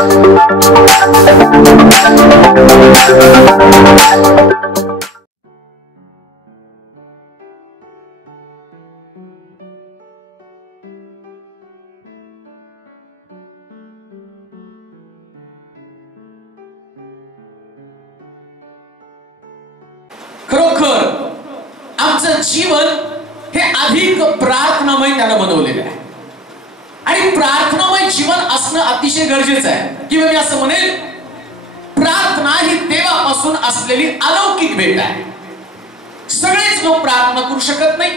खरोखर आमचं जीवन हे अधिक प्रार्थनामय त्यानं बनवलेलं आहे आणि प्रार्थनामय जीवन असणं अतिशय गरजेचं आहे. किंवा मी असं म्हणेल, प्रार्थना ही देवापासून असलेली अलौकिक भेट आहे. सगळेच लोक प्रार्थना करू शकत नाही.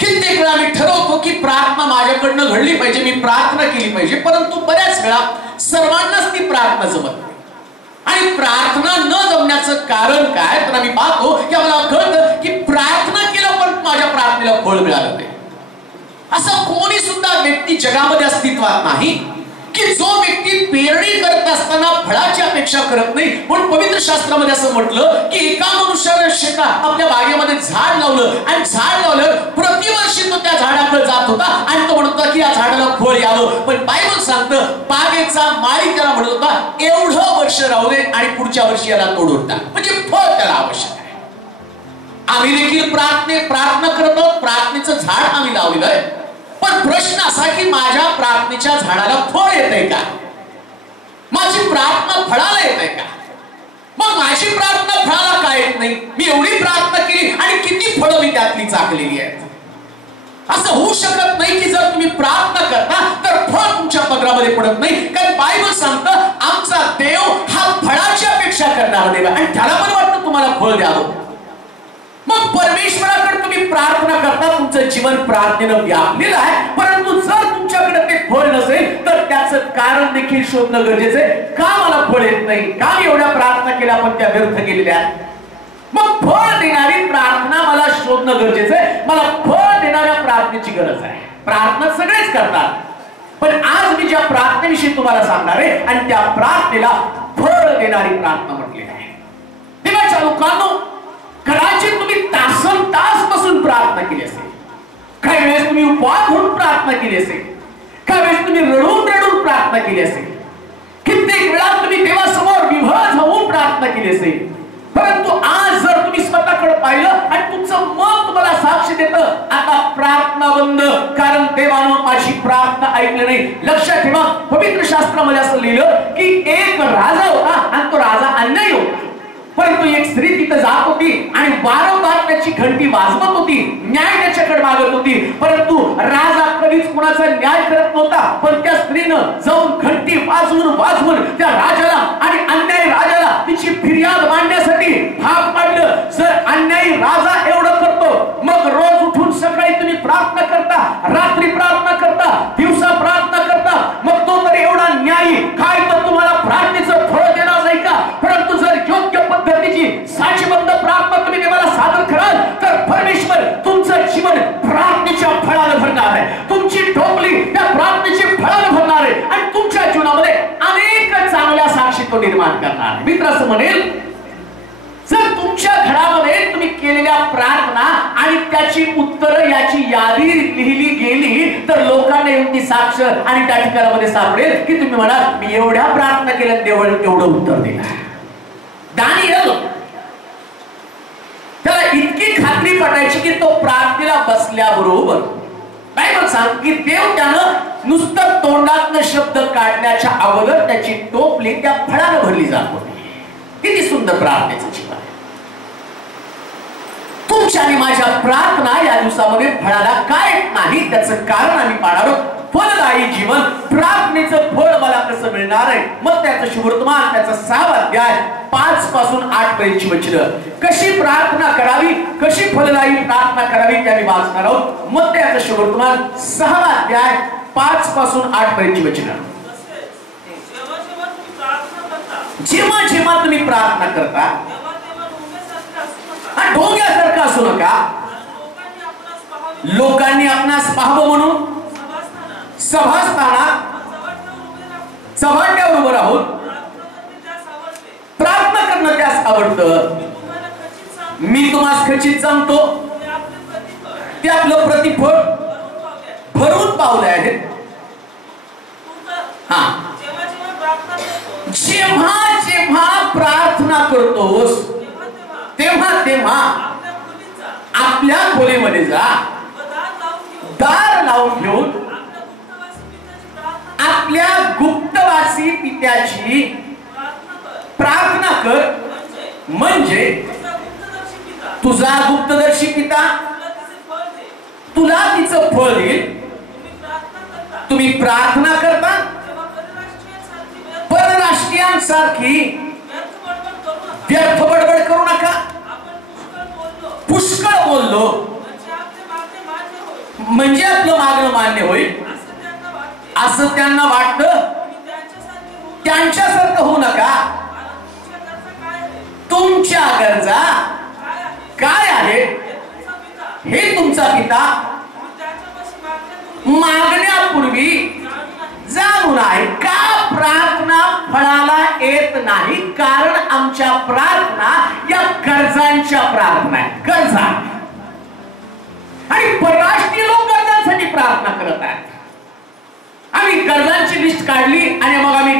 कित्येक वेळा मी ठरवतो की प्रार्थना माझ्याकडनं घडली पाहिजे, मी प्रार्थना केली पाहिजे, परंतु बऱ्याच वेळा सर्वांनाच ती प्रार्थना जमत नाही. आणि प्रार्थना न जमण्याचं कारण काय तर आम्ही पाहतो की आम्हाला कळतं की प्रार्थना केलं पण माझ्या प्रार्थनेला फळ मिळालं नाही. असं कोणी सुद्धा व्यक्ती जगामध्ये अस्तित्वात नाही की जो व्यक्ती पेरणी करत असताना फळाची अपेक्षा करत नाही. म्हणून पवित्र शास्त्रामध्ये असं म्हटलं की एका मनुष्याने आपल्या बागेमध्ये झाड लावलं आणि झाड लावलं प्रतिवर्षी तो त्या झाडाकडे जात होता आणि तो म्हणत होता की या झाडाला फळ यावं. पण बायबल सांगतं बागेचा माळी त्याला म्हणत होता एवढं वर्ष राहू दे आणि पुढच्या वर्षी याला तोडून टाक, म्हणजे फळ त्याला आवश्यक आहे. आम्ही देखील प्रार्थना करतो, प्रार्थनेचं झाड आम्ही लावलेलं आहे. पण प्रश्न असा की माझ्या प्रार्थनेच्या झाडाला फळ येतंय का? माझी प्रार्थना फळाला येतंय का? मग माझी प्रार्थना फळाला काय येत नाही? मी एवढी प्रार्थना केली आणि किती फळं मी त्यातली चाकलेली आहेत. असं होऊ शकत नाही की जर तुम्ही प्रार्थना करता तर फळ तुमच्या पदरामध्ये पडत नाही. कारण बायबल सांगतं आमचा देव हा फळाची अपेक्षा करणारा देव आहे आणि त्याला पण वाटतं तुम्हाला फळ द्यावं. मग परमेश्वराकडे तुम्ही प्रार्थना करता, तुमचं जीवन प्रार्थनेनं व्यापलेलं आहे, परंतु जर तुमच्याकडे ते फळ नसेल तर त्याचं कारण देखील शोधणं गरजेचं आहे. का मला फळ येत नाही? का मी एवढ्या प्रार्थना केल्या पण त्या व्यर्थ गेलेल्या? मग फळ देणारी प्रार्थना मला शोधणं गरजेचं आहे. मला फळ देणाऱ्या प्रार्थनेची गरज आहे. प्रार्थना सगळेच करतात, पण आज मी ज्या प्रार्थनेविषयी तुम्हाला सांगणार आहे आणि त्या प्रार्थनेला फळ देणारी प्रार्थना म्हटलेली आहे. देवाच्या लोकांनो, कदाचित तुम्ही तासन तास बसून प्रार्थना केली असेल, काही वेळेस तुम्ही उपवास करून प्रार्थना केली असेल, काही वेळेस तुम्ही रडून रडून प्रार्थना केली असेल, कित्येक वेळा तुम्ही देवासमोर विभोर होऊन प्रार्थना केली असेल. परंतु आज जर तुम्ही स्वतःकडे पाहिलं आणि तुमचं मन तुम्हाला साक्ष देतं आता प्रार्थना बंद, कारण देवानं माझी प्रार्थना ऐकली नाही. लक्षात ठेवा, पवित्र शास्त्रामध्ये असं लिहिलं की एक राजा होता आणि तो राजा अन्यायी होता. परंतु एक स्त्री तिथं जात होती आणि वारंवार त्याची घंटी वाजवत होती, न्याय त्याच्याकडे मागत होती. परंतु राजा कधीच कुणाचा न्याय करत नव्हता. पण त्या स्त्रीनं जाऊन घंटी वाजवून त्या राजाला आणि अन्यायी राजाला तिची फिर्याद मांडण्यासाठी भाग पाडलं. जर अन्यायी राजा एवढं करतो, मग रोज उठून सकाळी तुम्ही प्रार्थना करता, रात्री प्रार्थना करता, दिवसा प्रार्थना करता, मग तो तर एवढा न्यायी काय तर तुम्हाला प्रार्थनेचं फळ देणार नाही का? परंतु जर योग्य पद्धतीची साचीबद्ध प्रार्थना तुम्ही देवाला सादर कराल तर परमेश्वर तुमचं जीवन प्रार्थनेच्या फळानं भरणार आहे. तुमची टोपली त्या प्रार्थनेची फळानं भरणार आहे आणि तुमच्या जीवनामध्ये अनेक चांगल्या साक्षी तो निर्माण करणार आहे. मित्र असं म्हणेल, जर तुमच्या घरामध्ये तुम्ही केलेल्या प्रार्थना आणि त्याची उत्तरं याची यादी लिहिली गेली तर लोकांना येऊन ती साक्ष आणि त्या ठिकाणामध्ये सापडेल की तुम्ही म्हणाल मी एवढ्या प्रार्थना केल्या देवळ एवढं उत्तर दिलं. दानियल त्याला इतकी खात्री पटायची की तो प्रार्थनेला बसल्याबरोबर बायबल सांग की देव त्यानं नुसतं तोंडातनं शब्द काढण्याच्या अगोदर त्याची टोपली त्या फळानं भरली जात होती. किती सुंदर प्रार्थनेचं जीवन आहे. तुमच्या आणि माझ्या प्रार्थना या दिवसामध्ये फळाला काय नाही त्याचं कारण आम्ही पाहणार आहोत. फलदायी जीवन, प्रार्थनेचं फळ मला कसं मिळणार आहे? मग त्याचं शुभवर्तमान, त्याचा 6वा अध्याय 5 पासून 8 पर्यंतची वचनं, कशी प्रार्थना करावी, कशी फलदायी प्रार्थना करावी ते आम्ही वाचणार आहोत. मग त्याचं शुभवर्तमान 6वा अध्याय 5 पासून 8 पर्यंतची वचनं. जेव्हा जेव्हा तुम्ही प्रार्थना करता ढोंग्यासारखं असू नका, लोकांनी आपणास पाहावं म्हणून सभास्थानात चव्हाट्यावर उभं राहून प्रार्थना करणं त्यास आवडतं. मी तुम्हाला खचित सांगतो ते आपलं प्रतिफळ भरून पावले आहे. हा, जेव्हा जेव्हा प्रार्थना करतोस तेव्हा तेव्हा आपल्या खोलीमध्ये जा, दार लावून घेऊन आपल्या गुप्तवासी पित्याची प्रार्थना कर, म्हणजे तुझा गुप्तदर्शी पिता तुला तिचं फळ देईल. तुम्ही प्रार्थना करता परराष्ट्रीयांसारखी व्यर्थ बडबड करू नका. पुष्कळ बोललो म्हणजे आपलं मागणं मान्य होईल असं त्यांना वाटतं. त्यांच्यासारखं होऊ नका. तुमच्या गरजा काय आहे हे तुमचा पिता मागण्यापूर्वी जाणून आहे. का प्रार्थना फळाला येत नाही? कारण आमच्या प्रार्थना या गरजांच्या प्रार्थना आहेत. गरजा. आणि परराष्ट्रीय लोक गरजांसाठी प्रार्थना करत आहेत. आम्ही गरजांची लिस्ट काढली आणि मग आम्ही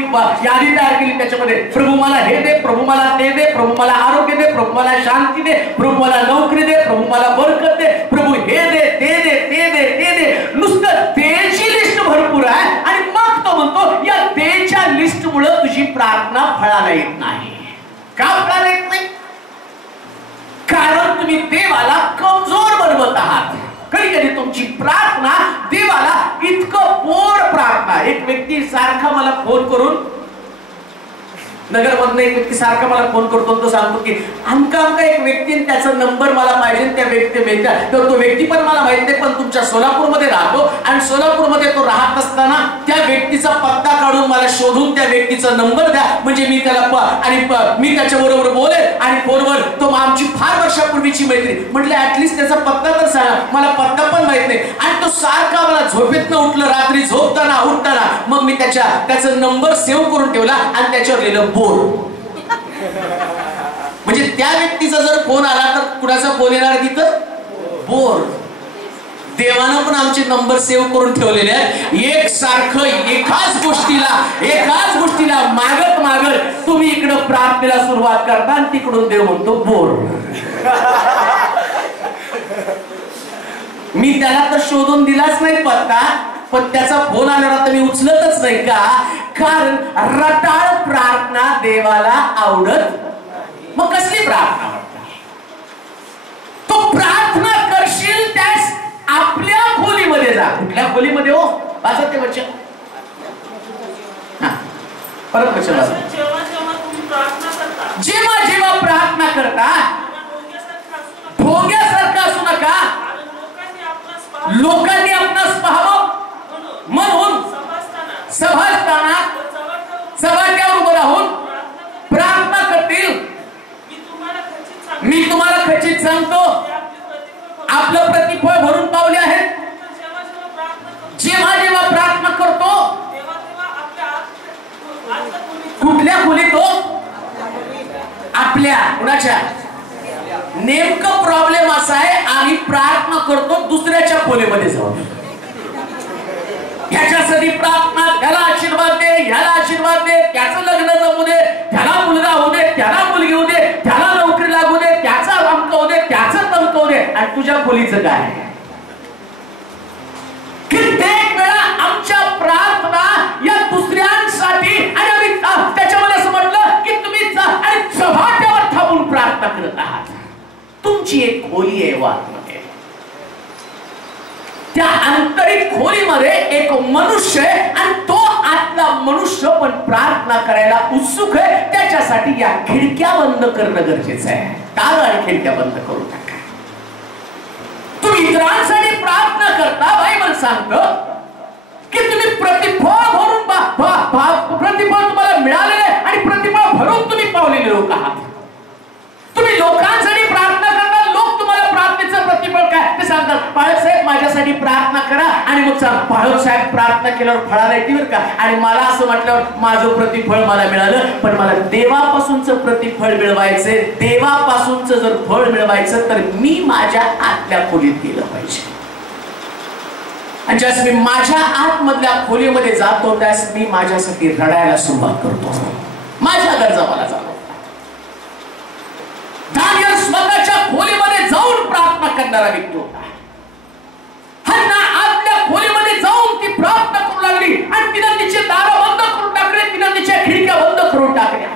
यादी तयार केली. त्याच्यामध्ये प्रभू मला हे दे, प्रभू मला ते दे, प्रभू मला आरोग्य दे, प्रभू मला शांती दे, प्रभू मला नोकरी दे, प्रभू मला बरकत दे, प्रभू हे दे, ते दे, ते दे, ते दे. नुसतं देची लिस्ट भरपूर आहे. आणि मग तो म्हणतो या देच्या लिस्ट मुळे तुझी प्रार्थना फळाला येत नाही. का फळाला येत नाही? कारण तुम्ही देवाला कमजोर बनवत आहात. कधी कधी तुमची प्रार्थना देवाला इतकं बोर प्रार्थना. एक व्यक्ती सारखा मला फोन करून, नगरमधनं एक व्यक्ती सारखा मला फोन करतो, तो सांगतो की आमका एक व्यक्ती त्याचा नंबर मला पाहिजे, त्या व्यक्ती मिळतात. तर तो व्यक्ती पण मला माहित नाही, पण तुमच्या सोलापूरमध्ये राहतो आणि सोलापूरमध्ये तो राहत असताना त्या व्यक्तीचा पत्ता काढून मला शोधून त्या व्यक्तीचा नंबर द्या, म्हणजे मी त्याला आणि मी त्याच्याबरोबर बोलेल. आणि फोनवर तो आमची फार वर्षापूर्वीची मैत्री. म्हटलं ऍटलिस्ट त्याचा पत्ता तर सांगा, मला पत्ता पण माहित नाही. आणि तो सारखा मला झोपेतनं उठलं, रात्री झोपताना उठताना. मग मी त्याचा नंबर सेव्ह करून ठेवला आणि त्याच्यावर लिहिलं बोर. म्हणजे त्या व्यक्तीचा जर फोन आला तर कुणाचा फोन येणार तिथं? बोर. देवानं पण आमचे नंबर सेव्ह करून ठेवलेले आहेत. एक सारखं एकाच गोष्टीला मागत मागत तुम्ही इकडं प्रार्थनेला सुरुवात करता आणि तिकडून देव म्हणतो बोर. मी त्याला तर शोधून दिलाच नाही पत्ता, पण त्याचा फोन आल्यावर आता मी उचलतच नाही. का? कारण रटाळ प्रार्थना देवाला आवडत. मग कसली प्रार्थना? तो प्रार्थना करशील त्यास आपल्या खोलीमध्ये जा. कुठल्या खोलीमध्ये हो? वाचत ते वचन. परत वचन वाचत. जेव्हा जेव्हा प्रार्थना करता भोग्यासारखं असू नका, लोकांनी आपणास पाहावं म्हणून सभास्थानात सभाट्यावर उभं राहून प्रार्थना करतील. मी तुम्हाला खचित सांगतो आपलं प्रतिफळ भरून पावले आहेत. जेव्हा जेव्हा प्रार्थना करतो कुठल्या खोलीत हो? आपल्या. कुणाच्या? नेमकं प्रॉब्लेम असा आहे आम्ही प्रार्थना करतो दुसऱ्याच्या खोलीमध्ये जाऊन. ह्याच्यासाठी प्रार्थना, त्याला आशीर्वाद दे, ह्याला आशीर्वाद दे, त्याचं लग्न जमू दे, त्याला मुलगा होऊ दे, त्याला मुलगी होऊ दे, त्याला नोकरी लागू दे, त्याचा अमक होऊ दे, त्याचं तमक होऊ दे. आणि तुझ्या खोलीचं काय? कित्येक वेळा आमच्या प्रार्थना या दुसऱ्यांसाठी, आणि आम्ही त्याच्यामध्ये असं म्हटलं की तुम्ही आणि सभाट्यावर थांबून प्रार्थना करत आहात. तुमची एक खोली आहे वाटमध्ये. त्या आंतरिक खोलीमध्ये एक मनुष्य आहे आणि तो आतला मनुष्य पण प्रार्थना करायला उत्सुक आहे. त्याच्यासाठी या खिडक्या बंद करणं गरजेचं आहे. दार आणि खिडक्या बंद करू नका. तुम्ही इतरांसाठी प्रार्थना करता. बायबल सांगतं की तुम्ही प्रतिफळ भरून प्रतिफळ तुम्हाला मिळालेलं आहे आणि प्रतिफळ भरून तुम्ही पावलेले लोक आहात. तुम्ही लोकांसाठी प्रार्थना करता, लोक तुम्हाला प्रार्थनेचं प्रतिफळ काय ते सांगतात. पाळसाहेब माझ्यासाठी प्रार्थना करा. आणि मग सांग पाळसाहेब प्रार्थना केल्यावर फळाला येते बरं का. आणि मला असं म्हटल्यावर माझं प्रतिफळ मला मिळालं, पण मला देवापासूनचं प्रतिफळ मिळवायचंय. देवापासूनचं जर फळ मिळवायचं तर मी माझ्या आतल्या खोलीत गेलं पाहिजे. आणि ज्यास मी माझ्या आतमधल्या खोलीमध्ये जातो त्यास मी माझ्यासाठी रडायला सुरुवात करतो. माझ्या गरजा मला जाणवतात. दानियल स्वतःच्या खोलीमध्ये जाऊन प्रार्थना करणारा व्यक्ती होता. हन्ना आपल्या खोलीमध्ये जाऊन ती प्रार्थना करू लागली आणि तिने तिचे दार बंद करून टाकले, तिने तिच्या खिडक्या बंद करून टाकल्या.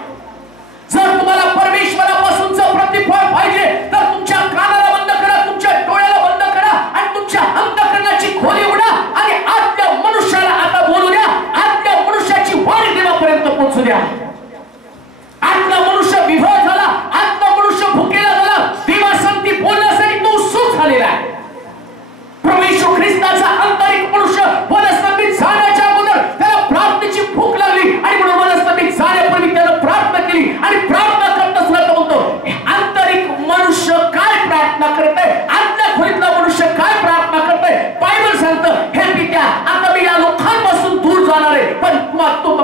जर तुम्हाला परमेश्वरापासूनचं प्रतिफळ पाहिजे तर तुमच्या कानाला बंद करा, तुमच्या डोळ्याला बंद करा आणि तुमच्या अंतःकरणाची खोली उघडा आणि आतल्या मनुष्याला आता बोलू द्या. आतल्या मनुष्याची वाणी देवापर्यंत पोहोचू द्या. आतला मनुष्य विभोर झाला, आतला मनुष्य भुकेला झाला, देवासंती बोलण्यासाठी तो उत्सुक झालेला आहे. प्रभू येशू ख्रिस्ताचा आंतरिक मनुष्य वनस्पतीत जाण्याच्या अगोदर त्याला प्रार्थनेची भूक लागली आणि म्हणून वनस्पतीत जाण्यापूर्वी त्यानं प्रार्थना केली आणि प्रार्थना करत असला तो म्हणतो आंतरिक मनुष्य काय प्रार्थना करतंय, आतल्या खोलीतला मनुष्य काय प्रार्थना करतंय. बायबल सांगतं हे पित्या आता मी या लोकांपासून दूर जाणार आहे, पण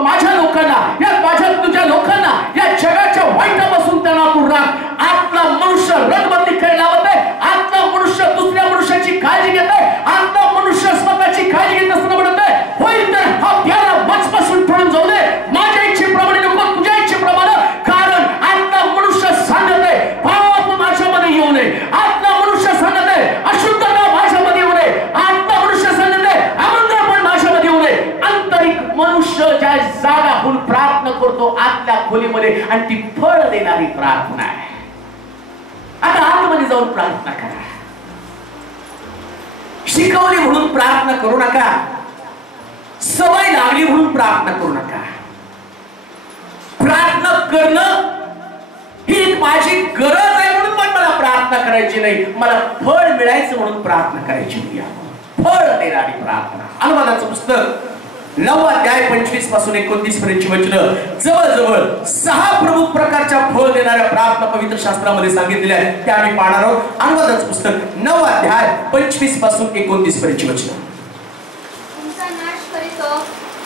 माझ्या लोकांना, या माझ्या तुझ्या लोकांना या जगाच्या वाईटापासून त्यांना दूर राख. आतला मनुष्य रंगबंदी करायला लावत आहे, आतला मनुष्य दुसऱ्या मनुष्याची काळजी घेत आहे, आतला मनुष्य स्वतःची काळजी घेत असताना म्हणत आहे होईल तर हा प्याला मचपासून पडून जाऊ दे, माझ्या इच्छेप्रमाणे नको तुझ्या इच्छेप्रमाणे. कारण आतला मनुष्य सांगत आहे पाप माझ्यामध्ये येऊ नये, आतला मनुष्य सांगत आहे अशुद्धता माझ्यामध्ये येऊ नये, आतला मनुष्य सांगत आहे अमंगळपण माझ्यामध्ये येऊ नये. आंतरिक मनुष्य ज्या जागा होऊन प्रार्थना करतो आतल्या खोलीमध्ये आणि ती फळ देणारी प्रार्थना आहे. आता आतमध्ये जाऊन प्रार्थना करा. शिकवली म्हणून प्रार्थना करू नका, सवय लागली म्हणून प्रार्थना करू नका. प्रार्थना करणं ही माझी गरज आहे म्हणून पण मला प्रार्थना करायची नाही, मला फळ मिळायचं म्हणून प्रार्थना करायची नाही. फळ देणारी प्रार्थना. अनुवादाचं पुस्तक 9 अध्याय 25 पासून 29 पर्यंतची वचनं जवळजवळ 6 प्रमुख प्रकारच्या फळ देणाऱ्या प्रार्थना पवित्र शास्त्रामध्ये सांगितलेल्या आहेत. त्या आम्ही पाहणार आहोत. अनुवादाचं पुस्तक 9 अध्याय 25 पासून 29 पर्यंतची वचनं. तुमचा नाश करतो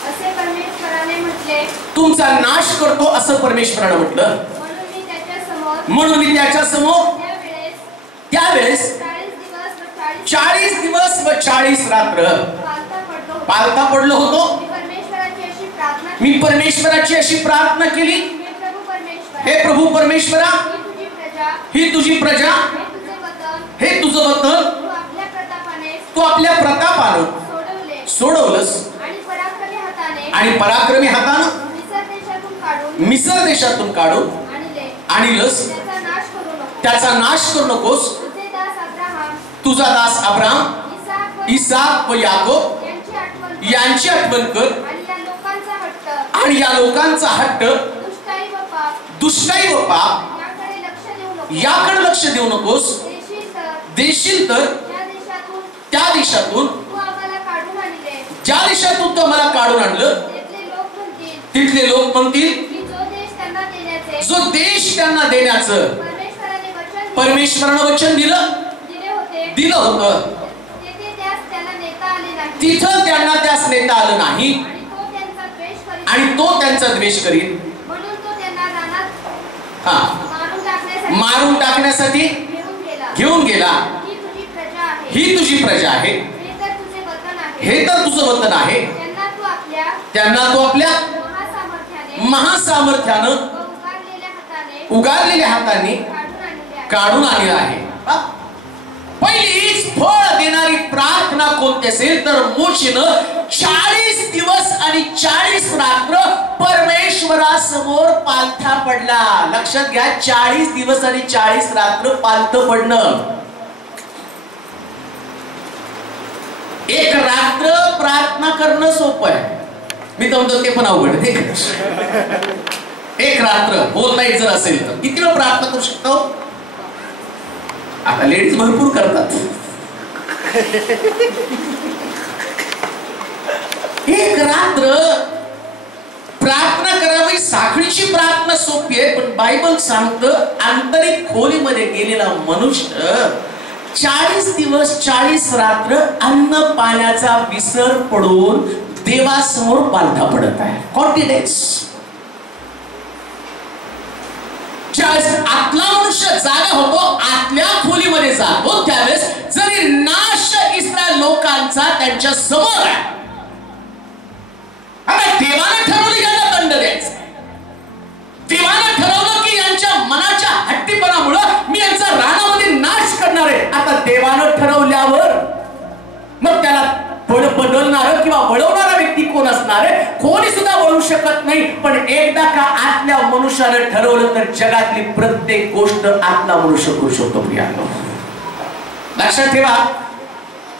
असे परमेश्वराने म्हटले. तुमचा नाश करतो असं परमेश्वराने म्हटलं. म्हणून मी त्याच्या समोर त्यावेळेस 40 दिवस व 40 रात्र पालथा पडलो होतो. मी परमेश्वराची अशी प्रार्थना केली, हे प्रभू परमेश्वरा, ही तुझी प्रजा, हे तुझं वतन तू आपल्या प्रतापानं सोडवलंस आणि पराक्रमी हातानं मिस्र देशातून काढून आणलंस. त्याचा नाश करू नकोस. तुझा दास अब्राहम, इसाक व याकोब यांची आठवण कर आणि या लोकांचा हट्ट दुष्टाई व पाप याकडे लक्ष देऊ नकोस. देशील तर त्या देशातून ज्या देशातून तो मला काढून आणलं तिथले लोक म्हणतील जो देश त्यांना देण्याचं परमेश्वरानं वचन दिलं होतं तिथं त्यांना त्यास नेता आलं नाही आणि तो त्यांचा द्वेष करीत मारून टाकण्यासाठी घेऊन गेला. ही तुझी प्रजा आहे, हे तर तुझं वतन आहे. त्यांना तू आपल्या महासामर्थ्यानं उगारलेल्या हाताने काढून आणले आहे. पहिलीच फळ देणारी प्रार्थना कोणती असेल तर मोशेनं 40 दिवस आणि 40 रात्र परमेश्वरासमोर पालथा पडला. लक्षात घ्या, 40 दिवस आणि 40 रात्र पालथ पडणं. एक रात्र प्रार्थना करणं सोपं आहे, मी तर म्हणतो ते पण अवघड आहे. एक रात्र बोलता येत जर असेल तर किती वेळ प्रार्थना करू शकतो. आता लेडीज भरपूर करतात. एक रात्र प्रार्थना करावी. साखळीची प्रार्थना सोपी आहे, पण बायबल सांगतं आंतरिक खोलीमध्ये गेलेला मनुष्य 40 दिवस 40 रात्र अन्न पाण्याचा विसर पडून देवासमोर पालथा पडत आहे. कॉन्फिडन्स. ज्यावेळेस आतला मनुष्य जागा होतो, आतल्या खोलीमध्ये जातो, त्यावेळेस जरी नाश इस्रायल लोकांचा त्यांच्या समोर आहे. आता देवाने ठरवलं यांना दंड द्यायचा. देवाने ठरवलं की यांच्या मनाच्या हट्टीपणामुळं मी यांचा रानामध्ये नाश करणार आहे. आता देवानं ठरवल्यावर मग त्याला बदलणार किंवा वळवणारा व्यक्ती कोण असणार आहे? कोणी सुद्धा वळू शकत नाही. पण एकदा का आतल्या मनुष्याने ठरवलं तर जगातली प्रत्येक गोष्ट आतला मनुष्य करू शकतो. प्रियांनो, लक्षात ठेवा,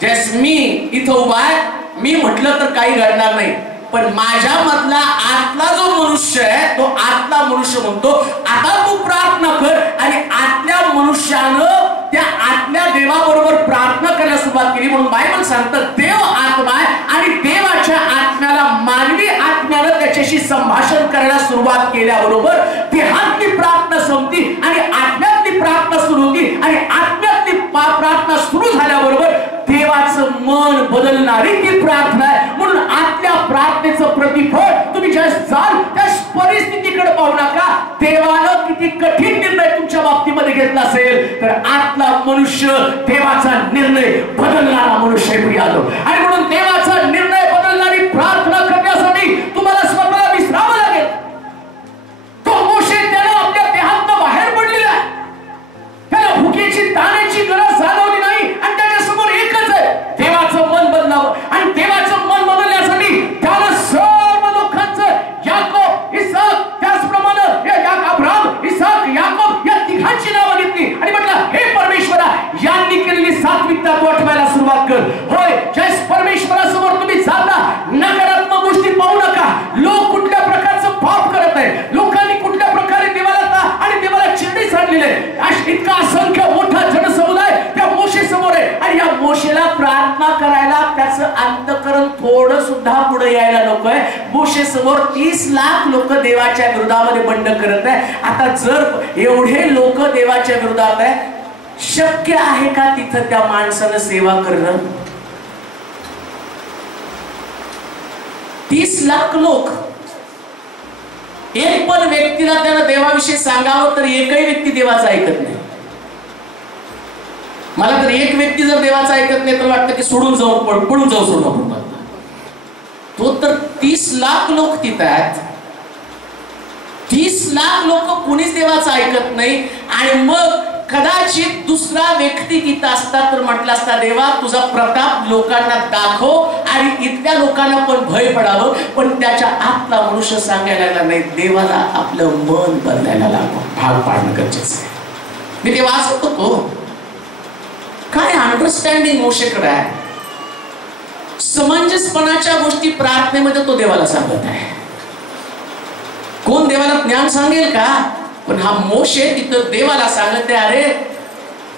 जस मी इथं उभा आहे, मी म्हटलं तर काही घडणार नाही, पण माझ्या मधला आतला जो मनुष्य आहे तो आतला मनुष्य म्हणतो आता तू प्रार्थना कर. आणि आतल्या मनुष्यानं त्या आतल्या देवाबरोबर प्रार्थना करायला सुरुवात केली. म्हणून बायबल सांगतं देव आत्मा आहे आणि देवाच्या आत्म्याला मानवी आत्म्यानं त्याच्याशी संभाषण करायला सुरुवात केल्याबरोबर देहातली प्रार्थना संपती आणि आत्म्यातली प्रार्थना सुरू होती. आणि आत्म्यातली प्रार्थना सुरू झाल्याबरोबर देवाचं मन बदलणारी ती प्रार्थना आहे. म्हणून आतल्या प्रार्थनेचं प्रतिफळ तुम्ही ज्या जाल त्या परिस्थितीकडे पाहू नका. देवानं किती कठीण निर्णय तुमच्या बाबतीमध्ये घेतला असेल तर आतला मनुष्य देवाचा निर्णय बदलणारा मनुष्य प्रियानो. आणि म्हणून देवाचा निर्णय बदलणारी प्रार्थना करण्यासाठी तुम्हाला स्वतःला विसरावं लागेल. तो मोशे त्यानं आपल्या देहातनं बाहेर पडलेला आहे. त्याला भुकेची दाण्याची गरज जाणवली नाही आणि त्याच्यासमोर एकच आहे, देवाचं मन बदलावं. आणि देवाचं मन बदलण्यासाठी त्यानं सर्व लोकांचं याकोब, इसाक, त्याचप्रमाणे अब्राहम, इसाक, याकोब या तिघांची नावं घेतली आणि म्हटलं हे परमेश्वरा, यांनी केलेली सात्विकता तू आठवायला सुरुवात कर. होय, ज्यास परमेश्वरासमोर तुम्ही जाता नकारात्मक गोष्टी पाहू नका. लोक कुठल्या प्रकारचं पाप करत आहे, लोकांनी कुठल्या प्रकारे देवाला आणि देवाला चिंडी सांडलेले आहे. इतका असंख्य मोठा जनसमुदाय त्या मोशे समोर आहे आणि या मोशेला प्रार्थना करायला त्याचं अंतःकरण थोडं सुद्धा पुढे यायला नकोय. मोशे समोर 30 लाख लोक देवाच्या विरोधामध्ये बंड करत आहे. आता जर एवढे लोक देवाच्या विरोधात आहे, शक्य आहे का तिथं त्या माणसानं सेवा करणं? 30 लाख लोक, एक पण व्यक्तीला त्यानं देवाविषयी सांगावं तर एकही व्यक्ती देवाचं ऐकत नाही. मला तर एक व्यक्ती जर देवाचं ऐकत नाही तर वाटतं की सोडून जाऊ, पळून जाऊ सोडून आपण. तो तर 30 लाख लोक तिथं आहेत. 30 लाख लोक कुणीच देवाचं ऐकत नाही. आणि मग कदाचित दुसरा व्यक्ती तिथं असता तर म्हटलं असता देवा तुझा प्रताप लोकांना दाखव आणि इथल्या लोकांना पण भय पडावं. पण त्याच्या आतला मनुष्य सांगायला लागला नाही, देवाला आपलं मन बदलायला लागलं, भाग पाडणं गरजेचं आहे. मी ते वाचत होतो, काय अंडरस्टँडिंग मोशेकडे आहे. समंजसपणाच्या गोष्टी प्रार्थनेमध्ये तो देवाला सांगत आहे. कोण देवाला ज्ञान सांगेल का? पण हा मोशे तिथं देवाला सांगत आहे, अरे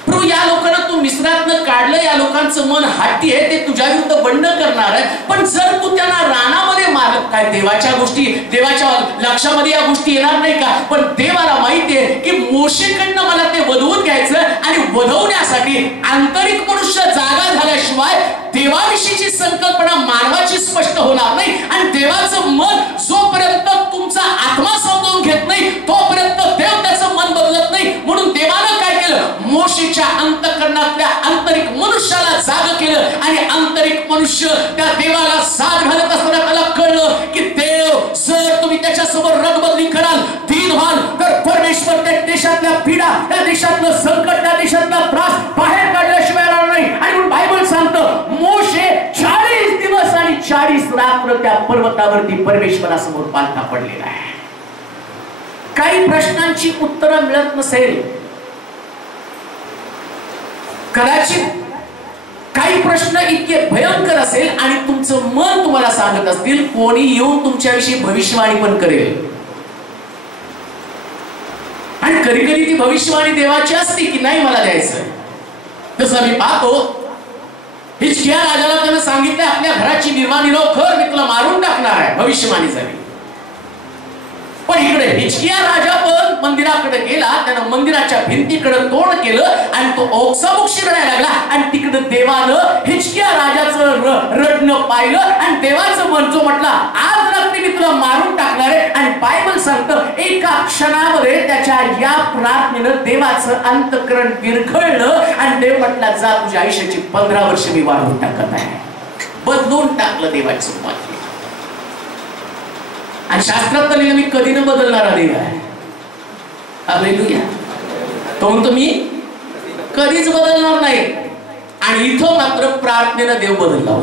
प्रभू या लोकांना तू मिस्रातनं काढलं, या लोकांचं मन हट्टी आहे, ते तुझ्या विरुद्ध बंड करणार आहे. पण जर तू त्यांना रानामध्ये मारलं, काय देवाच्या गोष्टी, देवाच्या लक्षामध्ये या गोष्टी येणार नाही का? पण देवाला माहिती आहे की मोशेकडनं मला ते वधवून घ्यायचं आणि वधवण्यासाठी आंतरिक मनुष्य जागा झाल्याशिवाय देवाविषयीची संकल्पना मानवाची स्पष्ट होणार नाही. आणि देवाचं मन जोपर्यंत तुमचा आत्मा समजून घेत नाही तोपर्यंत देव त्याचं मन बदलत नाही. म्हणून देवानं काय केलं, मोशेच्या अंतःकरणातल्या आंतरिक मनुष्याला जाग केलं आणि आंतरिक मनुष्य त्या देवाला साथ घालत असताना त्याला कळलं की देव जर तुम्ही त्याच्या समोर रगबदली कराल, दीन व्हाल तर परमेश्वर त्या देशातल्या पीडा, त्या देशातलं संकट, त्या देशातला त्रास बाहेर काढल्याशिवाय राहणार नाही. आणि म्हणून बायबल सांगतं मोशे 40 दिवस आणि 40 रात्र त्या पर्वतावरती परमेश्वरासमोर पालथा पडलेला आहे. काही प्रश्नांची उत्तरं मिळत नसेल, कदाचित काही प्रश्न इतके भयंकर असेल आणि तुमचं मन तुम्हाला सांगत असतील, कोणी येऊन तुमच्याविषयी भविष्यवाणी पण करेल. आणि कधी कधी ती भविष्यवाणी देवाची असते की नाही मला द्यायचं. जसं मी पाहतो हिजकिया राजाला त्यानं सांगितलं आपल्या घराची निर्वाणीराव कर, मी तुला मारून टाकणार आहे, भविष्यवाणी झाली. पण इकडे हिजकिया राजा पण मंदिराकडे गेला, त्यानं मंदिराच्या भिंतीकडे तोंड केलं आणि तो ओक्साबोक्षी रडायला लागला. आणि तिकडे देवानं हिजकिया राजाचं रडणं पाहिलं आणि देवाचं मन जो म्हटला आज रात्री मी तुला मारून टाकणार आहे. आणि बायबल सांगतं एका क्षणामध्ये त्याच्या या प्रार्थनेनं देवाचं अंतःकरण विरघळलं आणि देव म्हटला जा तुझ्या आयुष्याची 15 वर्ष मी वाढवून टाकत आहे. बदलून टाकलं देवाचं मत. आणि शास्त्रात तर लिहिलं मी कधी न बदलणारा देव आहे. हालेलुया. तो म्हणतो मी कधीच बदलणार नाही. आणि इथं मात्र प्रार्थनेनं देव बदलला.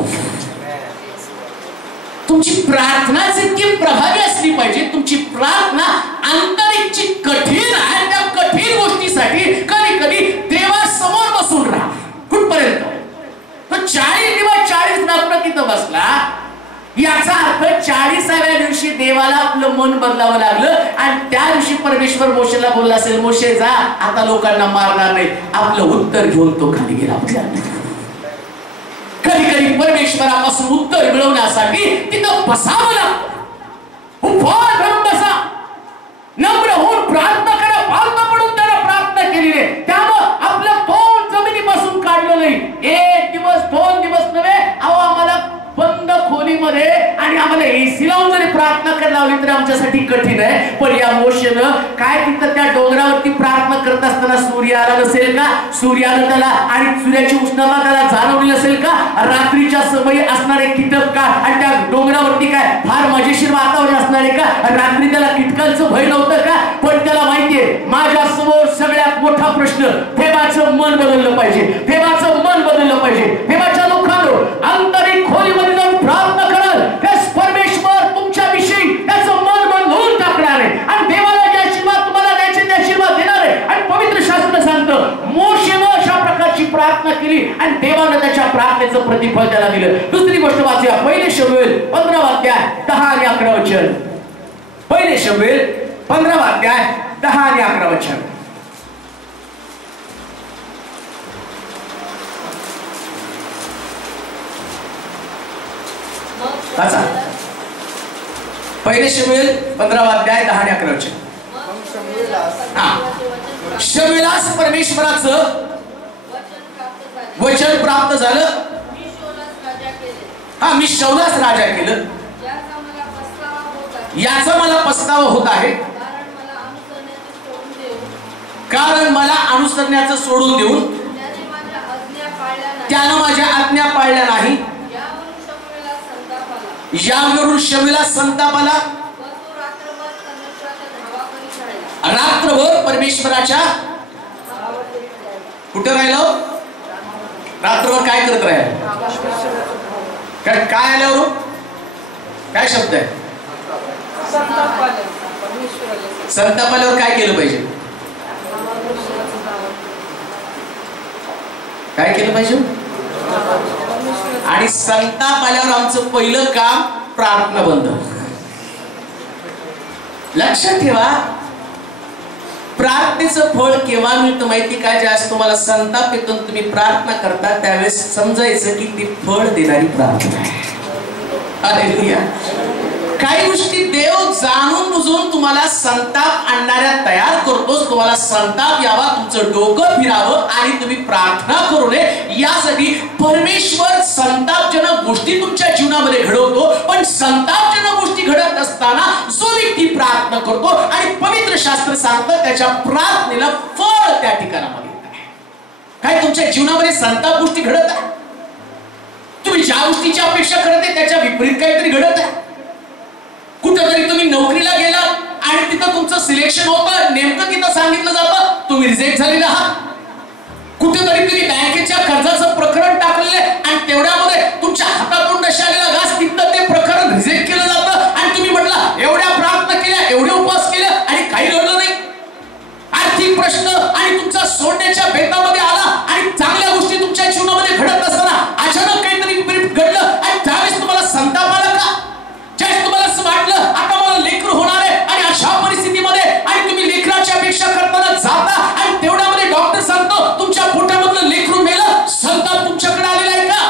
तुमची प्रार्थना जितकी प्रभावी असली पाहिजे, तुमची प्रार्थना आंतरिकची कठीण आहे. त्या कठीण गोष्टीसाठी कधी कधी देवासमोर बसून राहा. कुठपर्यंत? तो 40 दिवस 40 रात्र तिथं बसला. याचा अर्थ 40व्या दिवशी देवाला आपलं मन बदलावं लागलं आणि त्या दिवशी परमेश्वर मोशेला बोलला असेल मोशे जा आता लोकांना मारणार नाही. आपलं उत्तर घेऊन तो खाली गेला. कधी कधी परमेश्वरापासून उत्तर मिळवण्यासाठी तिथं बसावं लागतं. उभं धरून बसा, नम्र होऊन प्रार्थना करा. पालता पडून त्याला प्रार्थना केली आहे. त्यामुळं आपलं तोंड जमिनीपासून काढलं नाही. 1 दिवस 2 दिवस नव्हे. अहो आम्हाला बंद खोलीमध्ये आणि आम्हाला एसी लावून जरी प्रार्थना करायला लावली तरी आमच्यासाठी कठीण आहे. पण या मोशेनं काय तिथं त्या डोंगरावरती प्रार्थना करत असताना सूर्य आला नसेल का? सूर्यानं त्याला आणि सूर्याची उष्णता त्याला जाणवली नसेल का? रात्रीच्या समयी असणारे कीटक का? आणि त्या डोंगरावरती काय फार मजेशीर वातावरण असणारे का? रात्री त्याला कीटकांचं भय नव्हतं का? पण त्याला माहितीये माझ्या समोर सगळ्यात मोठा प्रश्न देवाचं मन बदललं पाहिजे. देवाचं मन बदललं पाहिजे. देवाच्या लोकांनो आंतरिक खोलीमध्ये जाऊन प्रार्थना कराल तेच परमेश्वर तुमच्या विषयी त्याचं मन बदलून टाकणार आहे आणि देवाला जे आशीर्वाद तुम्हाला द्यायचे ते आशीर्वाद देणार आहे. आणि पवित्र शास्त्र सांगतं मोशेनं अशा प्रकारची प्रार्थना केली आणि देवानं त्याच्या प्रार्थनेचं प्रतिफळ त्याला दिलं. दुसरी गोष्ट वाचूया. पहिले शमूएल 15 अध्याय 10 आणि 11 वचन. पहिले शमूएल 15 अध्याय 10 आणि 11 वचन. पहिले शमूएल 15 अध्याय 10 आणि 11 वचन. शमूएलास परमेश्वराचं वचन प्राप्त झालं. मी शौलास राजा केलं. याचा मला पस्तावा होत आहे कारण मला अनुसरण्याचं सोडून देऊन त्यानं माझ्या आज्ञा पाळल्या नाही. यावरून शमूएला संताप आला. रात्रभर परमेश्वराच्या कुठे राहिलो? रात्रभर काय करत राहिलो? काय आल्यावर काय शब्द आहे? संताप आल्यावर काय केलं पाहिजे? काय केलं पाहिजे? आणि संताप आल्यावर आमचं पहिलं काम प्रार्थना बंद. लक्षात ठेवा प्रार्थनेचं फळ केव्हा मिळतं माहिती का? ज्यावेळेस तुम्हाला संताप येतो तुम्ही प्रार्थना करता त्यावेळेस समजायचं की ती फळ देणारी प्रार्थना आहे. हालेलुया. काही गोष्टी देव जाणून बुजून तुम्हाला संताप आणणाऱ्या तयार करतोच. तुम्हाला संताप यावा, तुमचं डोकं फिरावं आणि तुम्ही प्रार्थना करू नये यासाठी परमेश्वर संतापजनक गोष्टी तुमच्या जीवनामध्ये घडवतो. पण संतापजनक गोष्टी घडत असताना जो व्यक्ती प्रार्थना करतो आणि पवित्र शास्त्र सांगतं त्याच्या प्रार्थनेला फळ त्या ठिकाणामध्ये काय तुमच्या जीवनामध्ये संताप गोष्टी घडत आहे. तुम्ही ज्या गोष्टीची अपेक्षा करत आहे त्याच्या विपरीत काहीतरी घडत आहे. कुठेतरी तुम्ही नोकरीला गेलात आणि तिथं तुमचं सिलेक्शन होतं, नेमकं तिथं सांगितलं जातं तुम्ही रिजेक्ट झालेला आहात. कुठेतरी तुम्ही बँकेच्या कर्जाचं प्रकरण टाकलेलं आहे आणि तेवढ्यामध्ये तुमच्या हातातून नशालेला घास तिथं ते प्रकरण रिजेक्ट केलं जातं आणि तुम्ही म्हटलं एवढ्या प्रार्थना केल्या, एवढे उपवास केले आणि काही घडलं नाही. आर्थिक प्रश्न आणि तुमचा सोडण्याच्या बेतामध्ये आला आणि चांगल्या गोष्टी तुमच्या जीवनामध्ये घडत असताना अचानक काहीतरी विपरीत घडलं आणि त्यावेळेस तुम्हाला संताप आला का? ज्यावेळेस तुम्हाला असं वाटलं आता मला लेकरू होणार आहे आणि अशा परिस्थितीमध्ये आणि तुम्ही लेकराची अपेक्षा करताना जाता आणि तेवढ्यामध्ये डॉक्टर सांगतो तुमच्या पोटामधलं लेकरू मेलं, संताप तुमच्याकडे आलेला आहे का?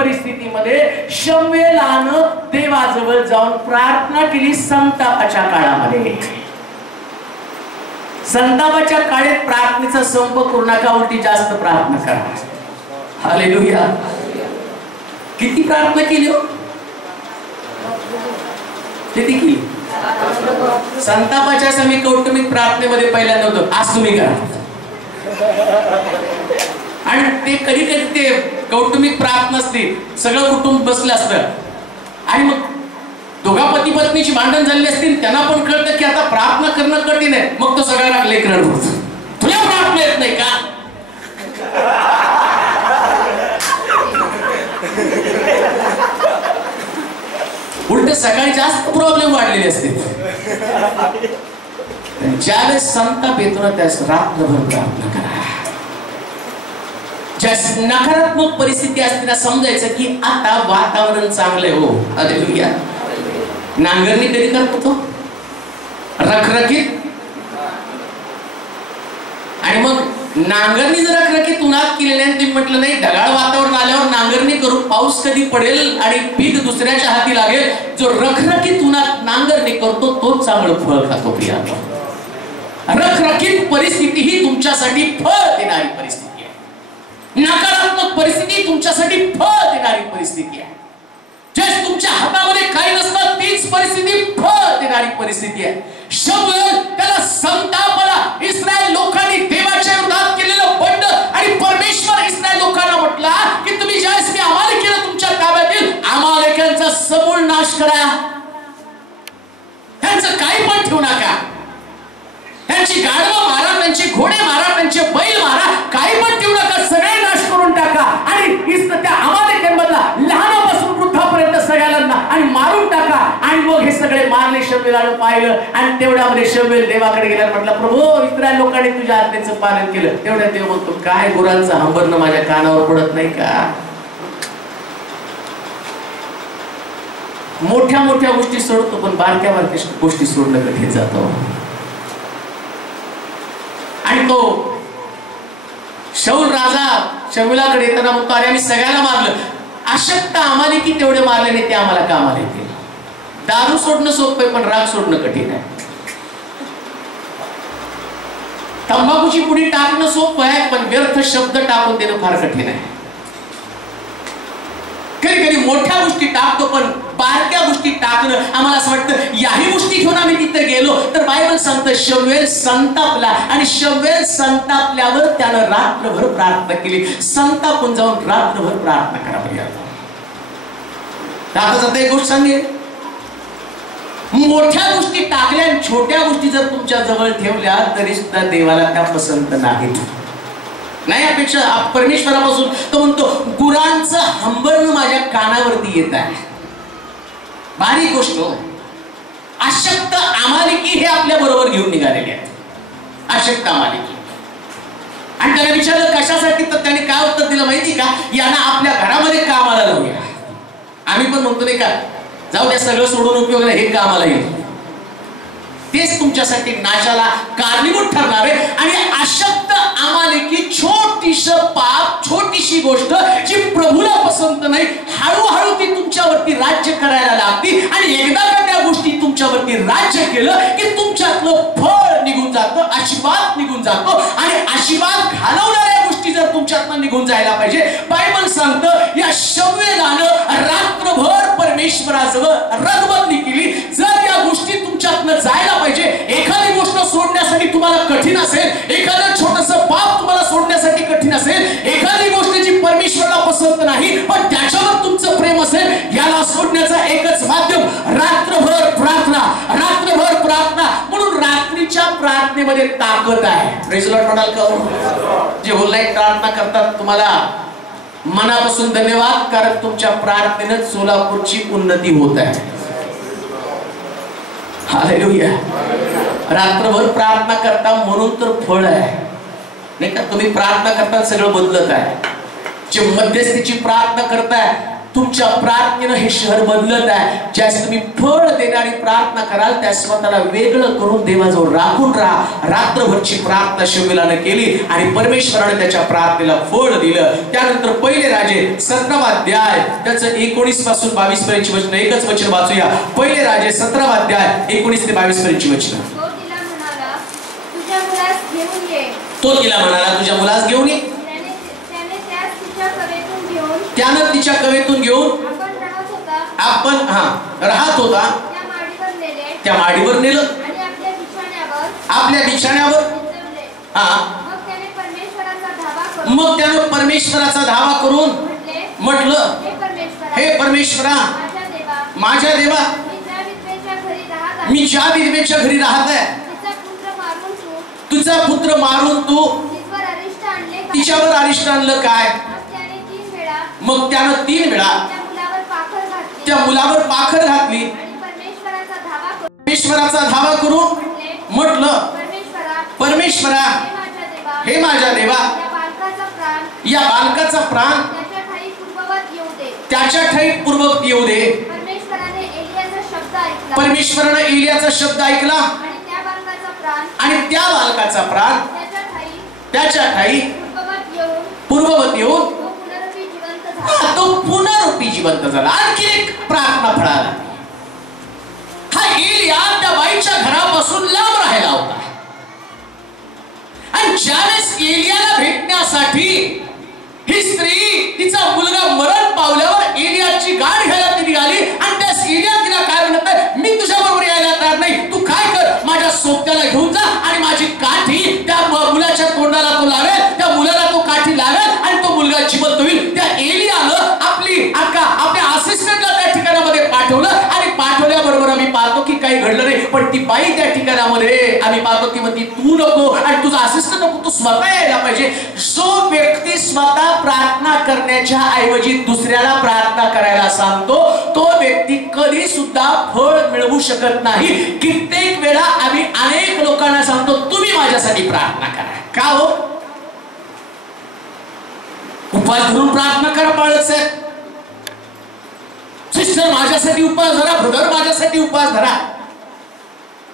परिस्थितीमध्ये शमूएलानं देवाजवळ जाऊन प्रार्थना केली संतापाच्या काळामध्ये. संतापाच्या काळात प्रार्थनेचा संप करू नका, उलटी जास्त प्रार्थना करा. हालेलुया. किती प्रार्थना केली हो? किती केली? संतापाच्या समी कौटुंबिक प्रार्थनेमध्ये पहिल्यांदा होतो, आज तुम्ही करा. आणि ते कधी कधी ते कौटुंबिक प्रार्थना असते, सगळं कुटुंब बसलं असतं आणि मग दोघा पती पत्नीची भांडण झाली असतील, त्यांना पण कळतं की आता प्रार्थना करणं कठीण आहे. मग तो सगळा राग लेकरांवर होतो, तुला प्रार्थना येत नाही का? उलट सकाळी जास्त प्रॉब्लेम वाढलेले असते. ज्यावेळेस संताप येतो ना त्यास रात्रभर प्रार्थना करा. ज्या नकारात्मक परिस्थिती असते ना समजायचं की आता वातावरण चांगलंय. हो हालेलुया. नांगरणी कधी करत होतो? रखरखीत. आणि मग नांगरणी जर रखरखीत उन्हात केली नाही, तुम्ही म्हटलं नाही ढगाळ वातावरण आल्यावर नांगरणी करू, पाऊस कधी पडेल आणि पीक दुसऱ्याच्या हाती लागेल. जो रखरखीत उन्हात नांगरणी करतो तोच चांगलं फळ खातो. प्रियांनो, रखरखीत परिस्थिती ही तुमच्यासाठी फळ देणारी परिस्थिती आहे. नकारात्मक परिस्थिती तुमच्यासाठी फळ देणारी परिस्थिती आहे. जे तुमच्या हातामध्ये काही नसतं तीच परिस्थिती फळ देणारी परिस्थिती आहे. शमूएल त्याला संतापाला, इस्रायल लोकांनी देवाच्या विरोधात केलेलं बंड आणि परमेश्वर इस्रायल लोकांना म्हटला की तुम्ही ज्यावेळेस मी अमालेकीला तुमच्या ताब्यातील अमालेकांचा समूळ नाश करा, त्यांचं काही पण ठेवू नका, त्यांची गाढवं मारा, त्यांचे घोडे मारा, त्यांचे बैल मारा, काही पण ठेवू नका, सगळे नाश करून टाका. आणि त्या अमालेकांमधला लहानापासून वृद्धापर्यंत सगळ्यांना आणि मारून टाका. आणि मग हे सगळे मारले. शमूएलानं पाहिलं आणि तेवढ्यामध्ये शमूएल देवाकडे गेला, म्हटलं प्रभू इस्रायल लोकांनी तुझ्या आज्ञेचं पालन केलं. तेवढ्या देव म्हणतो काय गुरांचं हंबरणं माझ्या कानावर पडत नाही का? मोठ्या मोठ्या गोष्टी सोडतो पण बारक्या बारक्या गोष्टी सोडणं कठीण जातो. आणि तो शाऊल राजा शमूएलाकडे येताना म्हणतो अरे आम्ही सगळ्याला मारलं, अशक्त अमालेकी तेवढे मारले नाही, ते आम्हाला कामाला येतील. दारू सोडणं सोपं आहे पण राग सोडणं कठीण आहे. तंबाखूची पुडी टाकणं सोपं आहे पण व्यर्थ शब्द टाकून देणं फार कठीण आहे. कधी कधी मोठ्या गोष्टी टाकतो पण बारक्या गोष्टी टाकणं आम्हाला असं वाटतं याही गोष्टी घेऊन आम्ही तिथे गेलो तर बायबल सांगतं शमूएल संतापला आणि शमूएल संतापल्यावर त्यानं रात्रभर प्रार्थना केली. संतापून जाऊन रात्रभर प्रार्थना करा. आता जाता एक गोष्ट सांगेल, मोठ्या गोष्टी टाकल्या आणि छोट्या गोष्टी जर तुमच्या जवळ ठेवल्या तरी सुद्धा देवाला त्या पसंत नाहीत. नाही अपेक्षा परमेश्वरापासून तो म्हणतो गुरांचं हंबरणं माझ्या कानावरती येत आहे. बारीक गोष्ट. अशक्त अमालेकी हे आपल्या बरोबर घेऊन निघालेले आहेत. अशक्त अमालेकी. आणि त्याला विचारलं कशासाठी तर त्याने काय उत्तर दिलं माहिती का? यांना आपल्या घरामध्ये कामाला लावूया. आम्ही पण म्हणतो नाही का जाऊ द्या सगळं सोडून उपयोग नाही, हे कामाला येईल. तेच तुमच्यासाठी नाशाला कारणीभूत ठरणार आहे. आणि अशक्त अमालेकी छोटीशी पाप, छोटीशी गोष्ट जी प्रभूला पसंत नाही, हळूहळू ती तुमच्यावरती राज्य करायला लागती. आणि एकदा का त्या गोष्टी तुमच्यावरती राज्य केलं की तुमच्यातलं फळ निघून जातं, आशीर्वाद निघून जातो. आणि आशीर्वाद घालवणाऱ्या गोष्टी जर तुमच्यातनं निघून जायला पाहिजे. बायबल सांगतं या शमूएलानं रात्रभर परमेश्वराजवळ रदबदली केली. जर या गोष्टी तुमच्यातनं जायला पाहिजे, एखादी गोष्ट सोडण्यासाठी तुम्हाला कठीण असेल, एखादं छोटंसं पाप तुम्हाला सोडण्यासाठी कठीण असेल, एखादी गोष्ट जी परमेश्वराला पसंत नाही पण त्याच्यावर तुमचं प्रेम असेल, याला सोडण्याचा एकच माध्यम रात्रभर प्रार्थना. रात्रभर प्रार्थना. म्हणून रात्रीच्या प्रार्थनेमध्ये ताकद आहे. प्रेज द लॉर्ड म्हणाल का? जे होल नाईट प्रार्थना करतात तुम्हाला मनापासून धन्यवाद, कारण तुमच्या प्रार्थनेनं सोलापूरची उन्नती होत आहे. हालेलुया. रात्रभर प्रार्थना करता म्हणून तर फळ आहे नाही का? तुम्ही प्रार्थना करता सगळं बदलत आहे. जे मध्यस्थीची प्रार्थना करताय तुमच्या प्रार्थनेनं हे शहर बदलत आहे. ज्यास तुम्ही फळ देणारी प्रार्थना कराल त्या स्वतःला वेगळं करून देवाजवळ राखून राहा. रात्रभरची प्रार्थना शमुएलाने केली आणि परमेश्वराने त्याच्या प्रार्थनेला फळ दिलं. त्यानंतर पहिले राजे 17वा अध्याय त्याचं 19 पासून 22 पर्यंतची वचन, एकच वचन वाचूया. पहिले राजे 17वा अध्याय 19 ते 22 पर्यंतची वचन. तो तिला म्हणाला तुझ्या मुलास घेऊन ये. त्यानं तिच्या कवेतून घेऊन आपण राहत होता त्या माडीवर नेलं आपल्या बिछाण्यावर. मग त्यानं परमेश्वराचा धावा करून म्हटलं, हे परमेश्वरा माझ्या देवा, मी ज्या विधवेच्या घरी राहत आहे तुझा पुत्र मारून तू तिच्यावर अरिष्ट आणलं काय. मग त्यानं 3 वेळा त्या मुलावर पाखर घातली. परमेश्वराचा धावा करून म्हटलं, परमेश्वरा हे माझ्या देवा, या बालकाचा प्राण त्याच्या ठाई पूर्ववत येऊ दे. परमेश्वराने एलियाचा शब्द ऐकला आणि त्या बालकाचा प्राण त्याच्या ठाई पूर्ववत येऊन तो पुनरुपी जिवंत झाला. आणखी एक प्रार्थना फळाला. हा एलिया त्या बाईच्या घरापासून लांब राहायला होता आणि ज्यावेळेस एलियाला भेटण्यासाठी ही स्त्री तिचा मुलगा मरण पावल्यावर एलियाची गाठ घ्यायला ती निघाली आणि त्या एलिया तिला काय म्हणत आहे, मी तुझ्या बरोबर यायला तयार नाही, तू काय कर माझ्या सोबत्याला घेऊन जा आणि माझी काठी त्या मुलाच्या तोंडाला तो लावेल, त्या मुलाला तो काठी लावेल आणि तो मुलगा जिवंत होईल. त्या एलियानं आपल्या असिस्टंटला त्या ठिकाणामध्ये पाठवलं आणि पाठवल्याबरोबर आम्ही पाहतो की काही घडलं नाही. पण ती बाई त्या ठिकाणामध्ये आम्ही पाहतो ती म्हणती तू नको आणि तुझा असिस्टंट नको, तू स्वतः यायला पाहिजे. जो व्यक्ती स्वतः प्रार्थना करण्याच्या ऐवजी दुसऱ्याला प्रार्थना करायला सांगतो तो व्यक्ती कधी सुद्धा फळ मिळवू शकत नाही. कित्येक वेळा आम्ही अनेक लोकांना सांगतो तुम्ही माझ्यासाठी प्रार्थना करा. का हो? उपास धरून प्रार्थना करा पाळत साहेब. सिस्टर माझ्यासाठी उपास धरा, ब्रदर माझ्यासाठी उपास धरा.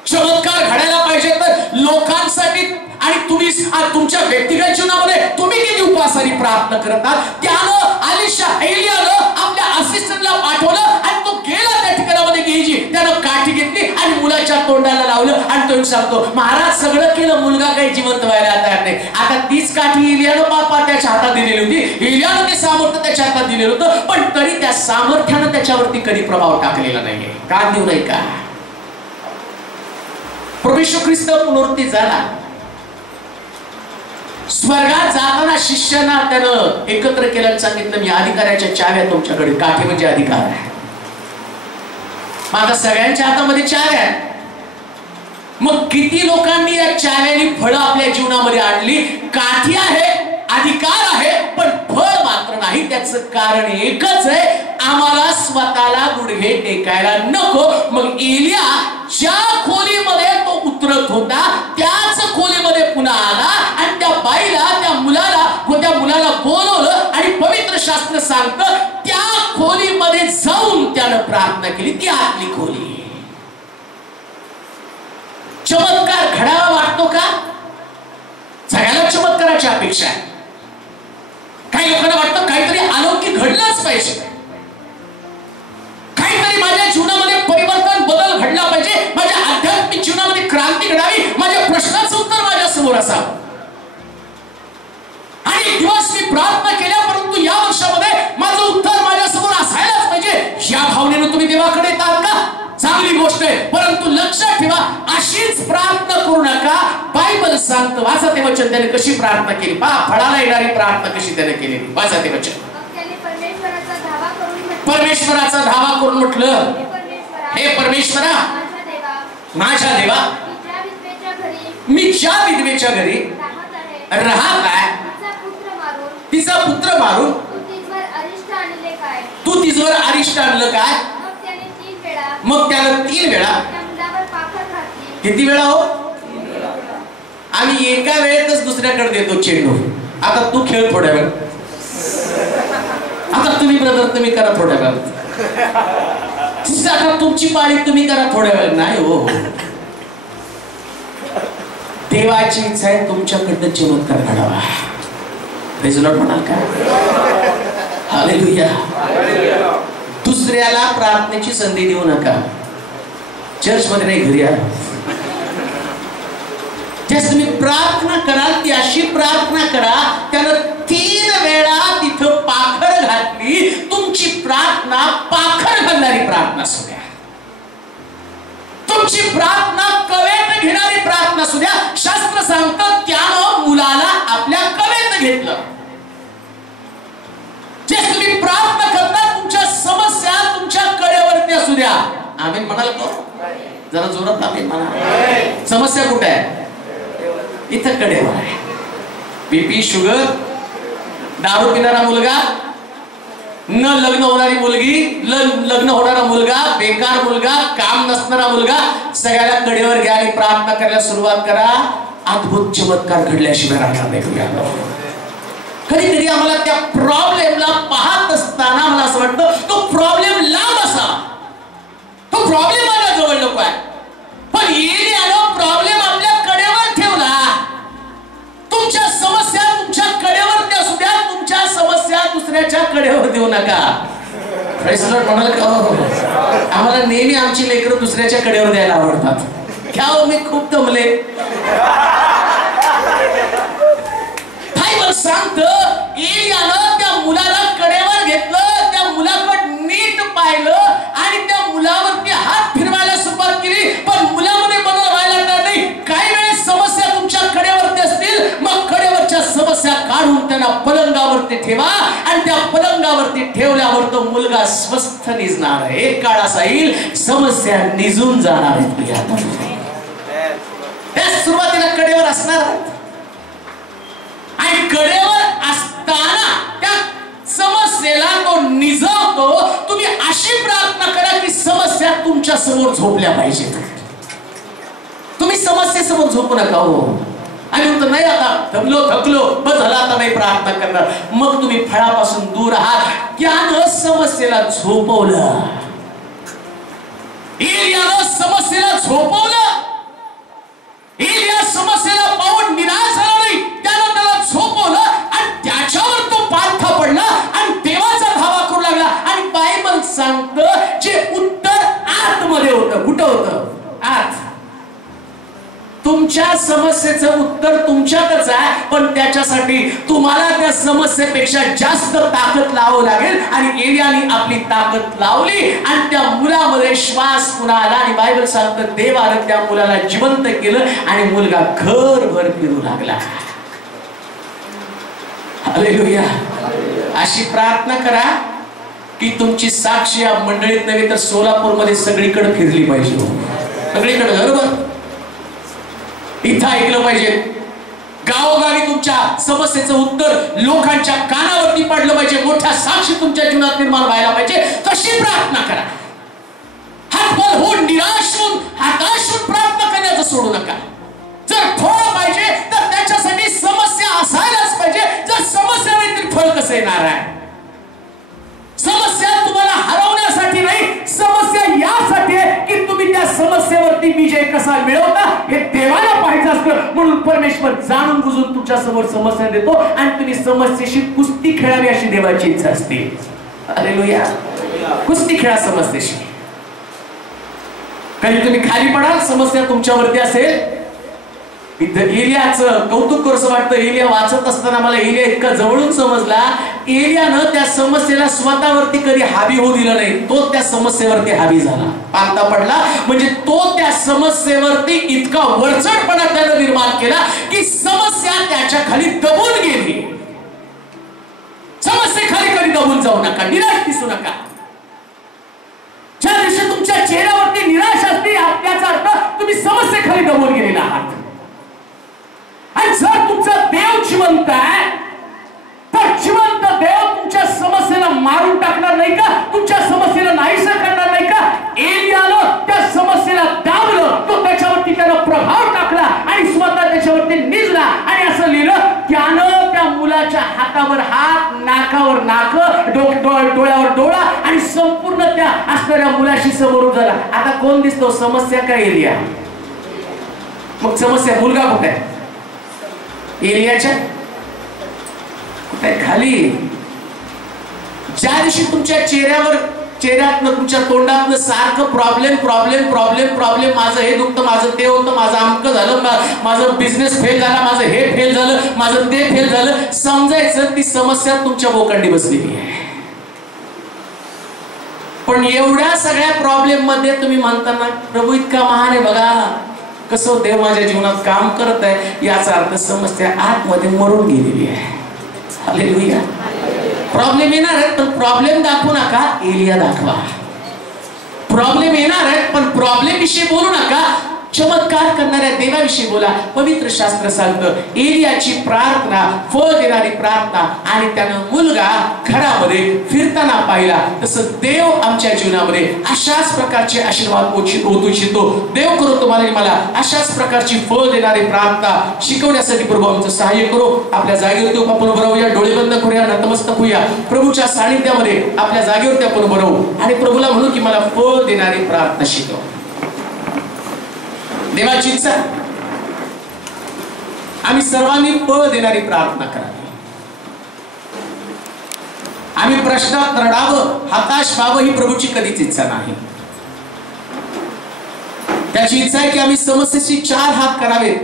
चमत्कार घडायला पाहिजे तर लोकांसाठी आणि तुम्ही तुमच्या व्यक्तिगत जीवनामध्ये तुम्ही किती उपवासाने प्रार्थना करतात. त्यानं एलियानं आपल्या असिस्टंटला पाठवलं आणि तो गेला त्या ठिकाणामध्ये घ्यायची. त्यानं काठी घेतली आणि मुलाच्या तोंडाला लावलं आणि तो सांगतो महाराज सगळं केलं, मुलगा काही जिवंत व्हायला तयार नाही. आता तीच काठी एलियानं बापा त्याच्या हातात दिलेली होती, एलियानं ते सामर्थ्य त्याच्या हातात दिलेलं होतं, पण तरी त्या सामर्थ्यानं त्याच्यावरती कधी प्रभाव टाकलेला नाहीये. का देऊ नाही का? प्रभू येशू ख्रिस्त पुनरुत्थित झाला. स्वर्गात जाताना शिष्यांना त्यानं एकत्र केल्यानं सांगितलं मी अधिकाराच्या चाव्या तुमच्याकडे. काठी म्हणजे अधिकार आहे. माझा सगळ्यांच्या हातामध्ये चाव्या आहे. मग किती लोकांनी या चाव्यानी फळं आपल्या जीवनामध्ये आणली. काठी आहे, अधिकार आहे, पण फळ मात्र नाही. त्याचं कारण एकच आहे, आम्हाला स्वतःला गुडघे टेकायला नको. मग एलिया ज्या खोलीमध्ये तो उतरत होता त्याच खोलीमध्ये पुन्हा आला आणि त्या बाईला त्या मुलाला बोलवलं आणि पवित्र शास्त्र सांगतं त्या खोलीमध्ये जाऊन त्यानं प्रार्थना केली. ती आतली खोली. चमत्कार घडावा वाटतो का? सगळ्याला चमत्काराची अपेक्षा आहे. काही लोकांना वाटतं काहीतरी अलौकिक घडलंच पाहिजे, काहीतरी माझ्या जीवनामध्ये परिवर्तन बदल घडला पाहिजे, माझ्या आध्यात्मिक जीवनामध्ये क्रांती घडावी, माझ्या प्रश्नाचं उत्तर माझ्या समोर असावं. आणि दिवस मी प्रार्थना केल्या परंतु या वर्षामध्ये माझं उत्तर माझ्या समोर असायलाच पाहिजे. या भावनेनं तुम्ही देवाकडे येतात का? चांगली गोष्ट आहे, परंतु लक्षात ठेवा अशीच प्रार्थना करू नका. बायबल सांगतं, वाचा ते वचन. त्याने कशी प्रार्थना केली पहा. फळाला येणारी प्रार्थना कशी त्याने केली. वाचा ते वचन. परमेश्वराचा धावा करून म्हटलं, हे परमेश्वरा माझ्या देवा, मी ज्या विधवेच्या घरी राहत आहे तिचा पुत्र मारून तू तिजवर अरिष्ट आणलं काय. मग त्याला 3 वेळा. किती वेळा हो? आम्ही एका वेळेतच दुसऱ्याकडे देतो चेंडू. आता तू खेळ थोड्या वेळ. आता तुम्ही ब्रदर तुम्ही करा थोड्या वेळात, सिस्टर आता तुमची पाळी तुम्ही करा थोड्या वेळ. नाही हो, देवाची इच्छा आहे तुमच्याकडनं चमत्कार घडावा. प्रेज लॉर्ड म्हणाल का? हालेलुया. दुसऱ्याला प्रार्थनेची संधी देऊ नका. चर्च मध्ये नाही, घरी या. ज्यास तुम्ही प्रार्थना कराल ती अशी प्रार्थना करा, त्यानं 3 वेळा तिथं पाखर घातली. तुमची प्रार्थना पाखर घालणारी प्रार्थना असू द्या, तुमची प्रार्थना कवेत घेणारी प्रार्थना असू द्या. शास्त्र सांगतं त्यानं मुलाला आपल्या कवेत घेतलं. जे तुम्ही प्रार्थना करता तुमच्या समस्या तुमच्या कडेवरती असू द्या. आम्ही म्हणाल का? जरा जोरात आम्ही म्हणा. समस्या कुठे आहे? इथं कडेवर आहे. बीपी, शुगर, दारू पिणारा मुलगा, न लग्न होणारी मुलगी, लग्न होणारा मुलगा, बेकार मुलगा, काम नसणारा मुलगा, सगळ्याला कडेवर घ्या आणि प्रार्थना करायला सुरुवात करा. अद्भुत चमत्कार घडल्याशिवाय राहणार नाही. कधी कधी आम्हाला त्या प्रॉब्लेमला पाहत असताना मला असं वाटतं तो प्रॉब्लेम लांब असा, तो प्रॉब्लेम माझ्या जवळ नको आहे. पण एलियानं प्रॉब्लेम आपल्या कडेवर ठेवला. तुमच्या समस्या तुमच्या कडेवर असू द्या, तुमच्या समस्या दुसऱ्याच्या कडेवर देऊ नका. म्हणाल का? आम्हाला नेहमी आमची लेकरं दुसऱ्याच्या कडेवर द्यायला आवडतात. क्या मी खूप दमले. बायबल सांगतं एलियानं त्या मुलाला कडेवर घेतलं, त्या मुलाकडे नीट पाहिलं आणि त्या मुलावरती हात फिरवायला सुरुवात केली. पण मुलामध्ये बदल व्हायला नाही. काही वेळेस समस्या तुमच्या कडेवरती असतील, मग कडेवरच्या समस्या काढून त्यांना पलंगावरती ठेवा आणि त्या पलंगावरती ठेवल्यावर तो मुलगा स्वस्थ निजणार आहे. एक काळ असा येईल समस्या निजून जाणार आहेत. त्या सुरुवातीला कडेवर असणार आणि कडेवर असताना त्या समस्येला तो निजवतो. तुम्ही अशी प्रार्थना करा की समस्या तुमच्या समोर झोपल्या पाहिजेत. तुम्ही समस्येसमोर झोपू नका. हो, आणि म्हणतो नाही आता थकलो बस झालं, आता नाही प्रार्थना करणार. मग तुम्ही फळापासून दूर आहात. त्यानं समस्येला झोपवलं. एलियानं समस्येला झोपवलं. एलिया समस्येला पाहून निराश झाला नाही, त्यानं त्याला झोपवलं आणि त्याच्यावर तो पालथा पडला आणि देवाचा धावा करू लागला. आणि बायबल सांगतं जे उत्तर आतमध्ये होतं. कुठं होतं? आत. तुमच्या समस्येचं उत्तर तुमच्यातच आहे, पण त्याच्यासाठी तुम्हाला त्या समस्येपेक्षा जास्त ताकद लावावं लागेल. आणि एलियाने आपली ताकद लावली आणि त्या मुलामध्ये श्वास पुन्हा आला. आणि बायबल सांगतं देवानं त्या मुलाला जिवंत केलं आणि मुलगा घरभर फिरू लागला. हालेलुया. अशी प्रार्थना करा की तुमची साक्ष या मंडळीत नव्हे तर सोलापूरमध्ये सगळीकडे फिरली पाहिजे. सगळीकडे, बरोबर? इथं ऐकलं पाहिजे. गावोगावी तुमच्या समस्येचं उत्तर लोकांच्या कानावरती पडलं पाहिजे. मोठ्या साक्षी तुमच्या जीवनात निर्माण व्हायला पाहिजे. तशी प्रार्थना करा. हातबल होऊन निराश होऊन हताश होऊन प्रार्थना करण्याचं सोडू नका. जर फळ पाहिजे तर त्याच्यासाठी समस्या असायलाच पाहिजे. जर समस्या नाही तर फळ कसं येणार आहे? समस्या तुम्हाला हरवण्यासाठी नाही, समस्या यासाठी आहे की तुम्ही त्या समस्येवरती विजय कसा मिळवता हे देवाला पाहायचं असतं. म्हणून परमेश्वर जाणून बुजून तुमच्या समोर समस्या देतो आणि तुम्ही समस्येशी कुस्ती खेळावी अशी देवाची इच्छा असते. हालेलुया. कुस्ती खेळा समस्येशी. कधी तुम्ही खाली पडाल, समस्या तुमच्यावरती असेल. इथं एलियाचं कौतुक करूसं वाटतं. एलिया वाचत असताना मला एलिया इतका जवळून समजला. एलियानं त्या समस्येला स्वतःवरती कधी हावी होऊ दिलं नाही. तो त्या समस्येवरती हावी झाला, पालथा पडला. म्हणजे तो त्या समस्येवरती इतका वरचढपणा त्यानं निर्माण केला की समस्या त्याच्या खाली दबून गेली. समस्येखाली कधी दबून जाऊ नका, निराश दिसू नका. ज्या दिवशी तुमच्या चेहऱ्यावरती निराश असते त्याचा अर्थ तुम्ही समस्येखाली दबून गेलेला आहात. आणि जर तुमचा देव जिवंत आहे तर जिवंत देव तुमच्या समस्येला मारून टाकणार नाही का? तुमच्या समस्येला नाहीसं करणार नाही का? एलियानं त्या समस्येला दाबलं, तो त्याच्यावरती त्यानं प्रभाव टाकला आणि स्वतः त्याच्यावरती निजला. आणि असं लिहिलं त्यानं त्या मुलाच्या हाताच्या हातावर हात, नाकावर नाक, डोळ्यावर डोळा आणि संपूर्ण त्या असणाऱ्या मुलाशी समोर झाला. आता कोण दिसतो? समस्या काय एलिया? मग समस्या मुलगा कुठे आहे? एलियाच्या कुठे? खाली. ज्या दिवशी तुमच्या चेहऱ्यातनं तुमच्या तोंडातनं सारखं प्रॉब्लेम प्रॉब्लेम प्रॉब्लेम प्रॉब्लेम, माझं हे दुखतं, माझं ते होतं, माझं अमकं झालं, माझं बिझनेस फेल झाला, माझं हे फेल झालं, माझं ते फेल झालं, समजायचं ती समस्या तुमच्या बोकांडी बसलेली आहे. पण एवढ्या सगळ्या प्रॉब्लेम मध्ये तुम्ही म्हणताना प्रभू इतका महान आहे, बघा कसं देव माझ्या जीवनात काम करत आहे, याचा अर्थ समस्या आतमध्ये मरून गेलेली आहे. हालेलुया. प्रॉब्लेम येणार आहेत पण प्रॉब्लेम दाखवू नका, एलिया दाखवा. प्रॉब्लेम येणार आहेत पण प्रॉब्लेम विषयी बोलू नका, चमत्कार करणाऱ्या देवाविषयी बोला. पवित्र शास्त्र सांगतं एलियाची प्रार्थना, फळ देणारी प्रार्थना, आणि त्यानं मुलगा घरामध्ये फिरताना पाहिला. तसं देव आमच्या जीवनामध्ये अशाच प्रकारचे आशीर्वाद ओतू इच्छितो. देव करो तुम्हाला मला अशाच प्रकारची फळ देणारी प्रार्थना शिकवण्यासाठी प्रभू आमचं सहाय्य करो. आपल्या जागेवरती आपण उभं राहूया, डोळे बंद करूया, नतमस्तक होऊया. प्रभूच्या सानिध्यामध्ये आपल्या जागेवरती आपण उभं राहू आणि प्रभूला म्हणू की मला फळ देणारी प्रार्थना शिकव. देवाची इच्छा आम्ही सर्वांनी फळ देणारी प्रार्थना करावी. आम्ही प्रश्नात रडावं, हताश व्हावं ही प्रभूची कधीच इच्छा नाही. त्याची इच्छा आहे की आम्ही समस्येची 4 हात करावेत.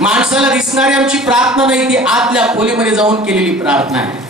माणसाला दिसणारी आमची प्रार्थना नाही, ती आतल्या खोलीमध्ये जाऊन केलेली प्रार्थना आहे.